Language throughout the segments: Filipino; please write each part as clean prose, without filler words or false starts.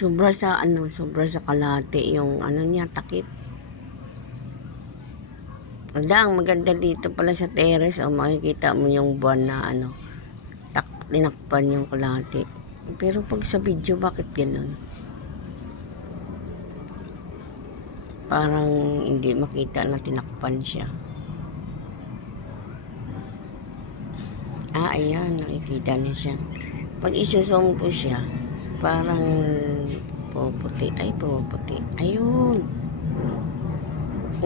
Sobra sa kalate yung niya, takip. Ang maganda dito pala sa terrace, makikita mo yung buwan na tinakpan yung kalate. Pero pag sa video, bakit ganun? Parang hindi makita na tinakpan siya. Ayan, nakikita niya siya. Pag isusong ko siya, parang puputi. Ay, puputi. Ayun.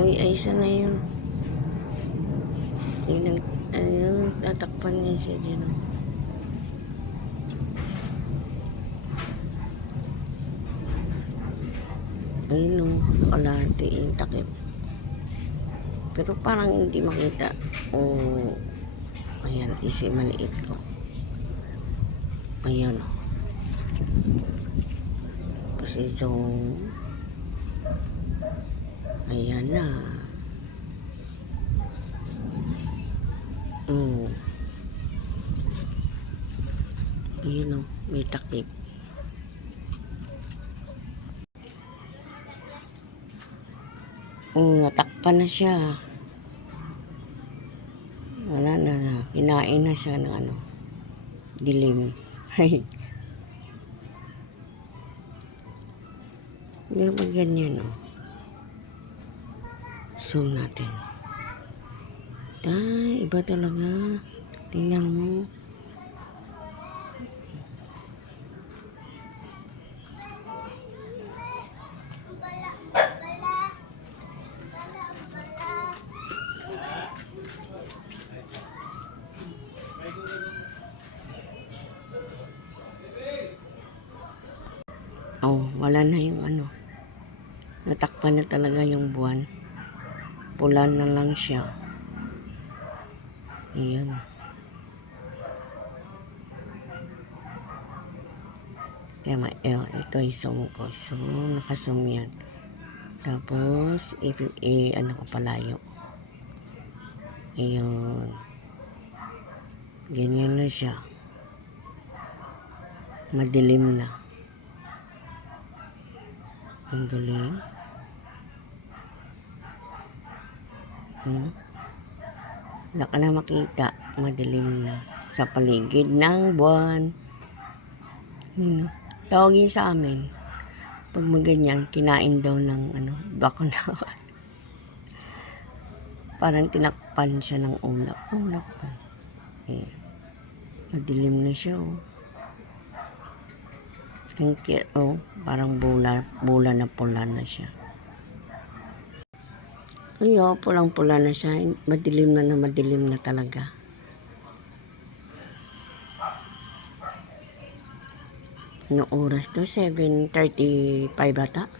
Uy, ay, sana yun. Ayun, tatakpan niya siya dyan. Ayun o, kalahati yung takip. Pero parang hindi makita. Ayan, maliit ko. Ayan o. Kasi ayan na. Ayan o, may takip. Natakpan na siya. Wala na. Kinain na siya ng dilim. Meron pa ganyan o. Zoom natin. Iba talaga. Tingnan mo. Wala na yung natakpan na talaga yung buwan. Pula na lang siya. Ayan. Ito isong ko. So, nakasum yan. Tapos, ko palayo. Ayun. Ganyan na siya. Madilim na. Ang galing. Wala ka na makita. Madilim na. Sa paligid ng buwan. Tawagin sa amin. Pag maganyan, kinain daw ng bakunawan. Parang tinakpan siya ng ulap. Madilim na siya parang bula na pula na siya. Pulang-pula na siya. Madilim na talaga. Ano oras to? 7:35 ata.